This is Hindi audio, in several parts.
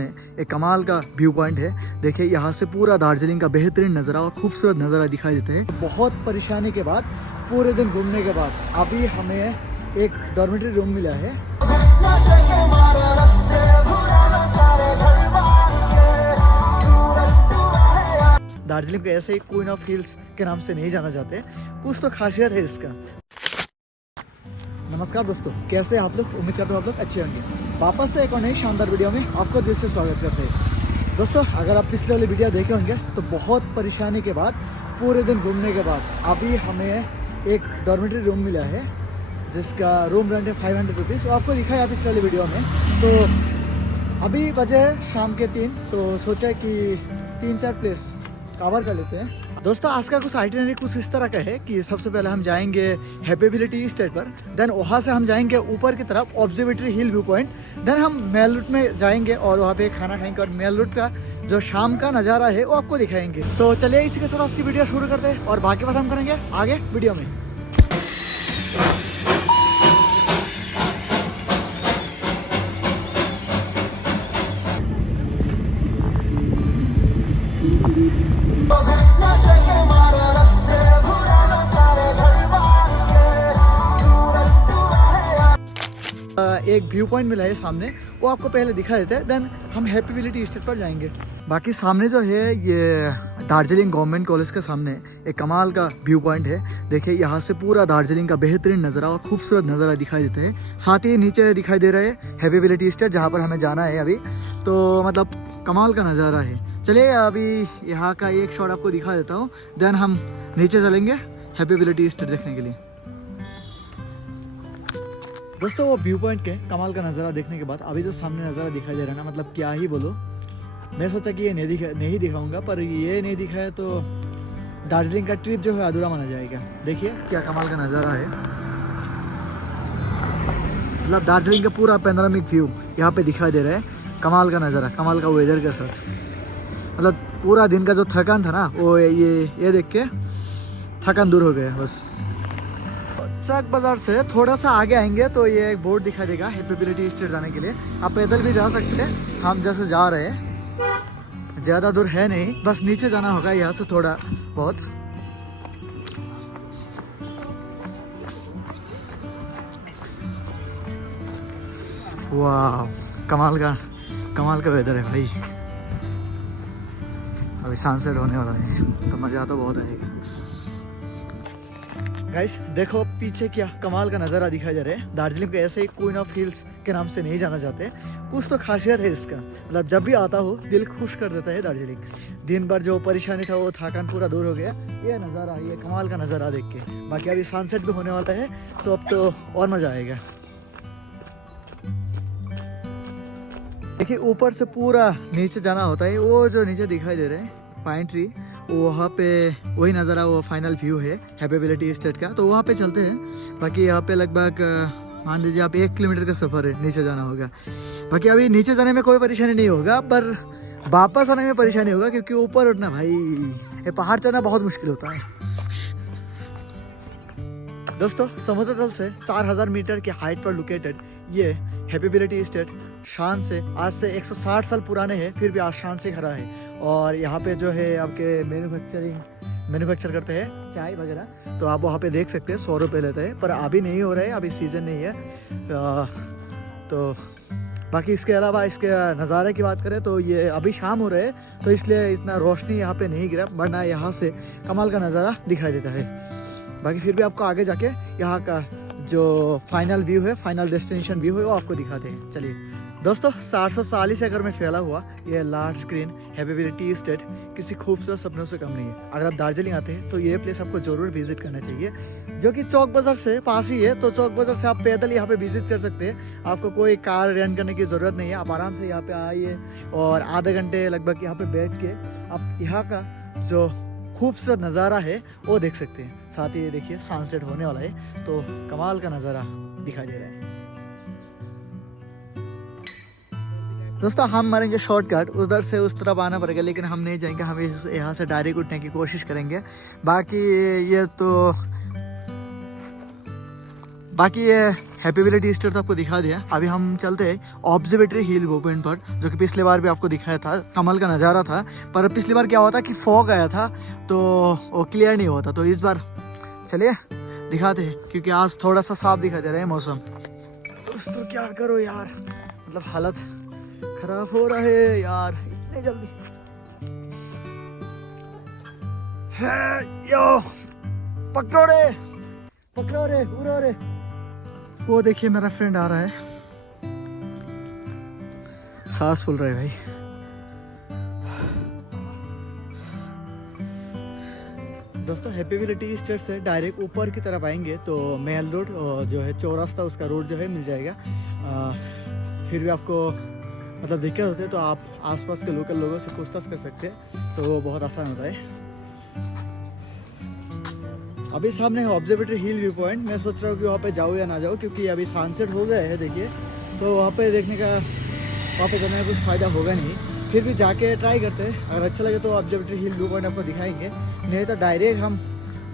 एक कमाल का व्यू पॉइंट है। देखिए यहाँ से पूरा दार्जिलिंग का बेहतरीन नज़ारा और खूबसूरत नज़ारा दिखाई देते हैं। बहुत परेशानी के बाद, पूरे दिन घूमने के बाद अभी हमें एक डॉर्मेटरी रूम मिला है। दार्जिलिंग को ऐसे ही क्वीन ऑफ हिल्स के नाम से नहीं जाना जाते, कुछ तो खासियत है इसका। नमस्कार दोस्तों, कैसे आप लोग? उम्मीद करता हूँ आप लोग अच्छे होंगे। वापस से एक और नई शानदार वीडियो में आपको दिल से स्वागत करते हैं। दोस्तों, अगर आप पिछले वाली वीडियो देखे होंगे तो बहुत परेशानी के बाद, पूरे दिन घूमने के बाद अभी हमें एक डॉर्मेटरी रूम मिला है जिसका रूम रेंट है 500 रुपीज़। आपको दिखाया है पिछले वाली वीडियो में। तो अभी बजे शाम के 3, तो सोचा कि 3-4 प्लेस कवर कर लेते हैं। दोस्तों, आज का कुछ आइटिनरी कुछ इस तरह का है कि सबसे पहले हम जाएंगे हैप्पीबिलिटी स्टेट पर, देन वहाँ से हम जाएंगे ऊपर की तरफ observatory hill view point, then हम मेल रूट में जाएंगे और वहाँ पे खाना खाएंगे और मेल रूट का जो शाम का नज़ारा है वो आपको दिखाएंगे। तो चलिए इसी के साथ उसकी वीडियो शुरू करते हैं और बाकी बात हम करेंगे आगे वीडियो में। एक व्यू पॉइंट मिला है सामने, वो आपको पहले दिखा देते हैं, देन हम हैप्पीबिलिटी स्टेट पर जाएंगे। बाकी सामने जो है ये दार्जिलिंग गवर्नमेंट कॉलेज के सामने एक कमाल का व्यू पॉइंट है। देखिए यहाँ से पूरा दार्जिलिंग का बेहतरीन नज़ारा और खूबसूरत नज़ारा दिखाई देते हैं। साथ ही नीचे दिखाई दे रहा है हैप्पीबिलिटी स्टेट, जहाँ पर हमें जाना है अभी। तो मतलब कमाल का नज़ारा है। चलिए अभी यहाँ का एक शॉट आपको दिखा देता हूँ, देन हम नीचे चलेंगे हैप्पीबिलिटी स्टेट देखने के लिए। दोस्तों, वो व्यू पॉइंट के कमाल का नज़ारा देखने के बाद अभी जो सामने नज़ारा दिखाई दे रहा है ना, मतलब क्या ही बोलो। मैं सोचा कि ये नहीं दिखाऊंगा, पर ये नहीं दिखाया तो दार्जिलिंग का ट्रिप जो है अधूरा माना जाएगा। देखिए क्या कमाल का नज़ारा है, मतलब दार्जिलिंग का पूरा पैनोरामिक व्यू यहाँ पे दिखाई दे रहा है। कमाल का नज़ारा, कमाल का वेदर के साथ, मतलब पूरा दिन का जो थकान था ना, वो ये देख के थकान दूर हो गया बस। चौक बाजार से थोड़ा सा आगे आएंगे तो ये एक बोर्ड दिखाई देगा हैप्पीबिलिटी स्टेट जाने के लिए। आप पैदल भी जा सकते हैं, हम जैसे जा रहे हैं, ज़्यादा दूर है नहीं, बस नीचे जाना होगा यहाँ से थोड़ा बहुत। वाह, कमाल का वेदर है भाई। अभी सनसेट होने वाला है तो मज़ा तो बहुत आएगा। गाइस देखो पीछे क्या कमाल का नज़ारा दिखाई दे रहा है। दार्जिलिंग को ऐसे ही क्वीन ऑफ हिल्स के नाम से नहीं जाना जाते, कुछ तो खासियत है इसका। मतलब जब भी आता हो दिल खुश कर देता है दार्जिलिंग। दिन भर जो परेशानी था वो थकान पूरा दूर हो गया ये नज़ारा, ये कमाल का नज़ारा देख के। बाकी अभी सनसेट भी होने वाला है तो अब तो और मज़ा आएगा। देखिए ऊपर से पूरा नीचे जाना होता है, वो जो नीचे दिखाई दे रहे हैं पाइन ट्री, वहाँ पे वही नज़ारा, वो फाइनल व्यू है हैप्पीबिलिटी स्टेट का। तो वहाँ पे चलते हैं। बाकी यहाँ पे लगभग मान लीजिए आप 1 किलोमीटर का सफ़र है, नीचे जाना होगा। बाकी अभी नीचे जाने में कोई परेशानी नहीं होगा, पर वापस आने में परेशानी होगा, क्योंकि ऊपर उठना भाई, ये पहाड़ चढ़ना बहुत मुश्किल होता है। दोस्तों, समुद्र तल से 4000 मीटर की हाइट पर लोकेटेड ये हैप्पीबिलिटी स्टेट शान से आज से 160 साल पुराने हैं, फिर भी आज शान से खड़ा है। और यहाँ पे जो है आपके मैन्युफैक्चर करते हैं चाय वगैरह, तो आप वहाँ पे देख सकते हैं 100 रुपये लेते हैं, पर अभी नहीं हो रहा है, अभी सीज़न नहीं है। तो बाकी इसके अलावा इसके नज़ारे की बात करें तो ये अभी शाम हो रहा है, तो इसलिए इतना रोशनी यहाँ पे नहीं गिरा, वरना यहाँ से कमाल का नज़ारा दिखाई देता है। बाकी फिर भी आपको आगे जाके यहाँ का जो फाइनल व्यू है, फाइनल डेस्टिनेशन व्यू है, वो आपको दिखाते हैं। चलिए दोस्तों, 740 एकड़ में फैला हुआ ये लार्ज स्क्रीन हैप्पीबिलिटी स्टेट किसी खूबसूरत सपनों से कम नहीं है। अगर आप दार्जिलिंग आते हैं तो ये प्लेस आपको जरूर विजिट करना चाहिए, जो कि चौक बाजार से पास ही है। तो चौक बाजार से आप पैदल यहाँ पे विजिट कर सकते हैं, आपको कोई कार रेंट करने की ज़रूरत नहीं है। आप आराम से यहाँ पे आइए और आधे घंटे लगभग यहाँ पे बैठ के आप यहाँ का जो खूबसूरत नज़ारा है वो देख सकते हैं। साथ ही ये देखिए सनसेट होने वाला है, तो कमाल का नज़ारा दिखाई दे रहा है। दोस्तों, हम मारेंगे शॉर्टकट, उधर से उस तरफ आना पड़ेगा, लेकिन हम नहीं जाएंगे, हम यहाँ से डायरेक्ट उठने की कोशिश करेंगे। बाकी ये तो बाकी ये हैप्पी विलेज ईस्टर तो आपको दिखा दिया। अभी हम चलते हैं ऑब्जर्वेटरी हिल व्यू पॉइंट पर, जो कि पिछली बार भी आपको दिखाया था। कमाल का नज़ारा था, पर पिछली बार क्या हुआ था कि फॉग आया था तो वो क्लियर नहीं हुआ था। तो इस बार चलिए दिखाते हैं, क्योंकि आज थोड़ा सा साफ दिखाई दे रहा है मौसम। दोस्तों क्या करो यार, मतलब हालत खराब हो रहा है यार इतने जल्दी। है यो पकड़ो रे उड़ो रे। वो देखिए मेरा फ्रेंड आ रहा है, सांस फूल रहा है भाई। दोस्तों हैप्पी विलेज ईस्टर से डायरेक्ट ऊपर की तरफ आएंगे तो मेल रोड जो है चौरास्ता, उसका रोड जो है मिल जाएगा। फिर भी आपको मतलब दिक्कत होती है तो आप आसपास के लोकल लोगों से पूछताछ कर सकते हैं, तो वो बहुत आसान होता है। अभी सामने है ऑब्जर्वेटरी हिल व्यू पॉइंट। मैं सोच रहा हूँ कि वहाँ पे जाऊँ या ना जाऊँ, क्योंकि अभी सनसेट हो गया है देखिए, तो वहाँ पे देखने का, वहाँ पे जाने का कुछ फ़ायदा होगा नहीं। फिर भी जाके ट्राई करते हैं, अगर अच्छा लगे तो ऑब्जर्वेटरी हिल व्यू पॉइंट आपको दिखाएंगे, नहीं तो डायरेक्ट हम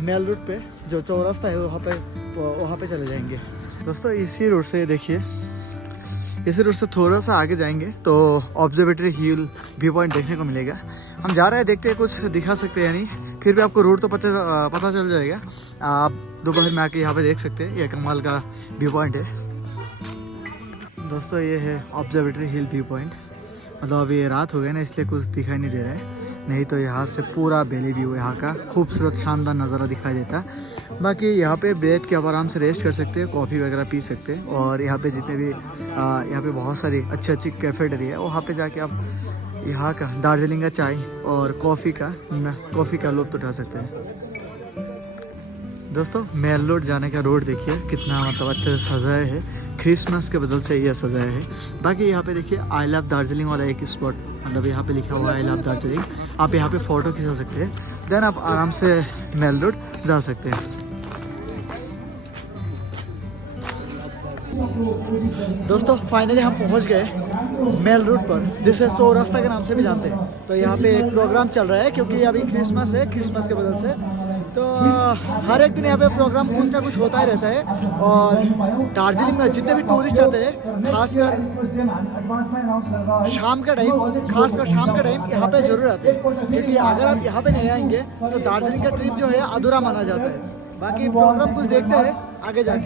मेल रूट पे जो चौरास्ता है वहाँ पे चले जाएंगे। दोस्तों इसी रोड से देखिए, इसी रोड से थोड़ा सा आगे जाएंगे तो ऑब्जर्वेटरी हिल व्यू पॉइंट देखने को मिलेगा। हम जा रहे हैं, देखते हैं कुछ दिखा सकते हैं या नहीं। फिर भी आपको रोड तो पता चल जाएगा, आप दोपहर में आके यहाँ पे देख सकते हैं। यह कमाल का व्यू पॉइंट है। दोस्तों ये है ऑब्जर्वेटरी हिल व्यू पॉइंट। मतलब अभी ये रात हो गई ना, इसलिए कुछ दिखाई नहीं दे रहा है, नहीं तो यहाँ से पूरा वैली व्यू यहाँ का खूबसूरत शानदार नज़ारा दिखाई देता है। बाकी यहाँ पे बैठ के आप आराम से रेस्ट कर सकते हैं, कॉफ़ी वगैरह पी सकते हैं। और यहाँ पे जितने भी यहाँ पे बहुत सारी अच्छी कैफेटेरिया है, वहाँ पे जाके आप यहाँ का दार्जिलिंग का चाय और कॉफ़ी का लुत्फ़ उठा सकते हैं। दोस्तों मेल रोड जाने का रोड देखिए कितना मतलब अच्छे से सजाया है, क्रिसमस के वजह से यह सजाया है। बाकी यहाँ पे देखिए आई लव दार्जिलिंग वाला एक स्पॉट, मतलब यहाँ पे लिखा हुआ है आई लव दार्जिलिंग। आप यहाँ पे फ़ोटो खिंचा सकते हैं, देन आप आराम से मेल रोड जा सकते हैं। दोस्तों फाइनली हम पहुँच गए मेल रूट पर, जिसे चौरास्ता के नाम से भी जानते हैं। तो यहाँ पे एक प्रोग्राम चल रहा है, क्योंकि अभी क्रिसमस है, क्रिसमस के बदल से तो हर एक दिन यहाँ पे प्रोग्राम कुछ ना कुछ होता ही रहता है। और दार्जिलिंग में जितने भी टूरिस्ट आते हैं, खासकर शाम का टाइम यहाँ पे जरूर आते हैं, क्योंकि अगर आप यहाँ पे नहीं आएंगे तो दार्जिलिंग का ट्रिप जो है अधूरा माना जाता है। बाकी प्रोग्राम कुछ देखते हैं आगे जाके।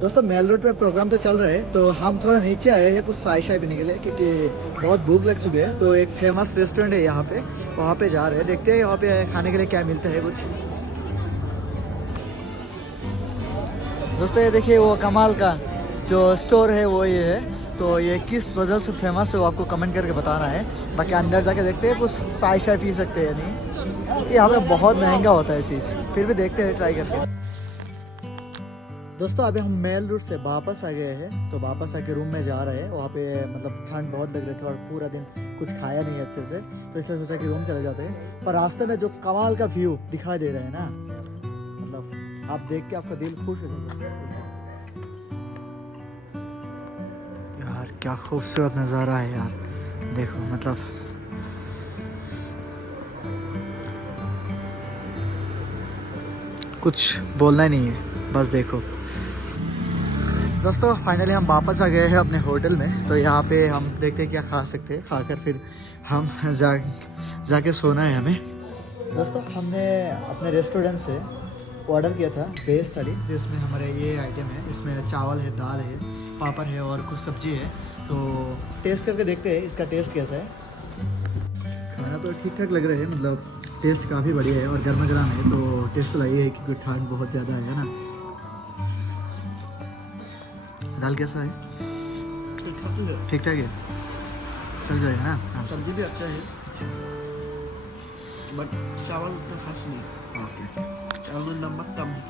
दोस्तों मेल रोड पे प्रोग्राम तो चल रहा है, तो हम थोड़ा नीचे आए हैं कुछ चाय पीने के लिए, क्योंकि बहुत भूख लग चुकी है। तो एक फेमस रेस्टोरेंट है यहाँ पे, वहाँ पे जा रहे हैं, देखते हैं वहाँ पे खाने के लिए क्या मिलता है कुछ। दोस्तों ये देखिए वो कमाल का जो स्टोर है वो ये है, तो ये किस वजह से फेमस है वो आपको कमेंट करके बताना है। बाकी अंदर जाके देखते हैं कुछ चाय पी सकते हैं या नहीं। यहाँ पे बहुत महंगा होता है चीज़, फिर भी देखते हैं ट्राई करके। दोस्तों अभी हम मेल रूट से वापस आ गए हैं, तो वापस आके रूम में जा रहे हैं। वहाँ पे मतलब ठंड बहुत लग रही थी और पूरा दिन कुछ खाया नहीं अच्छे से, तो इसलिए सोचा कि रूम चले जाते हैं। पर रास्ते में जो कमाल का व्यू दिखाई दे रहा है ना, मतलब आप देख के आपका दिल खुश हो जाएगा। यार क्या खूबसूरत नज़ारा है यार, देखो मतलब कुछ बोलना ही नहीं है, बस देखो। दोस्तों फाइनली हम वापस आ गए हैं अपने होटल में, तो यहाँ पे हम देखते हैं क्या खा सकते हैं, खाकर फिर हम जाके सोना है हमें। दोस्तों हमने अपने रेस्टोरेंट से ऑर्डर किया था वेज थाली, जिसमें हमारे ये आइटम है, इसमें चावल है, दाल है, पापड़ है और कुछ सब्जी है। तो टेस्ट करके देखते हैं इसका टेस्ट कैसा है। खाना तो ठीक ठाक लग रहा है, मतलब टेस्ट काफ़ी बढ़िया है और गर्मा गर्म है, तो टेस्ट तो लगी है क्योंकि ठंड बहुत ज़्यादा है ना। दाल कैसा है? ठीक ठाक है, चल जाएगा ना। हाँ, सब्जी भी अच्छा है बट चावल उतना खास नहीं। ओके। चावल में नमक कम है।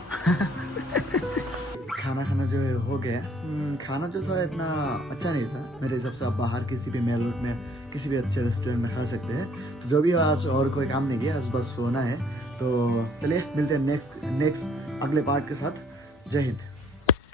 खाना जो है हो गया। खाना जो था इतना अच्छा नहीं था मेरे हिसाब से। आप बाहर किसी भी मेल रूट में किसी भी अच्छे रेस्टोरेंट में खा सकते हैं। तो जो भी आज और कोई काम नहीं किया, आज बस सोना है। तो चलिए मिलते हैं नेक्स्ट अगले पार्ट के साथ। जय हिंद।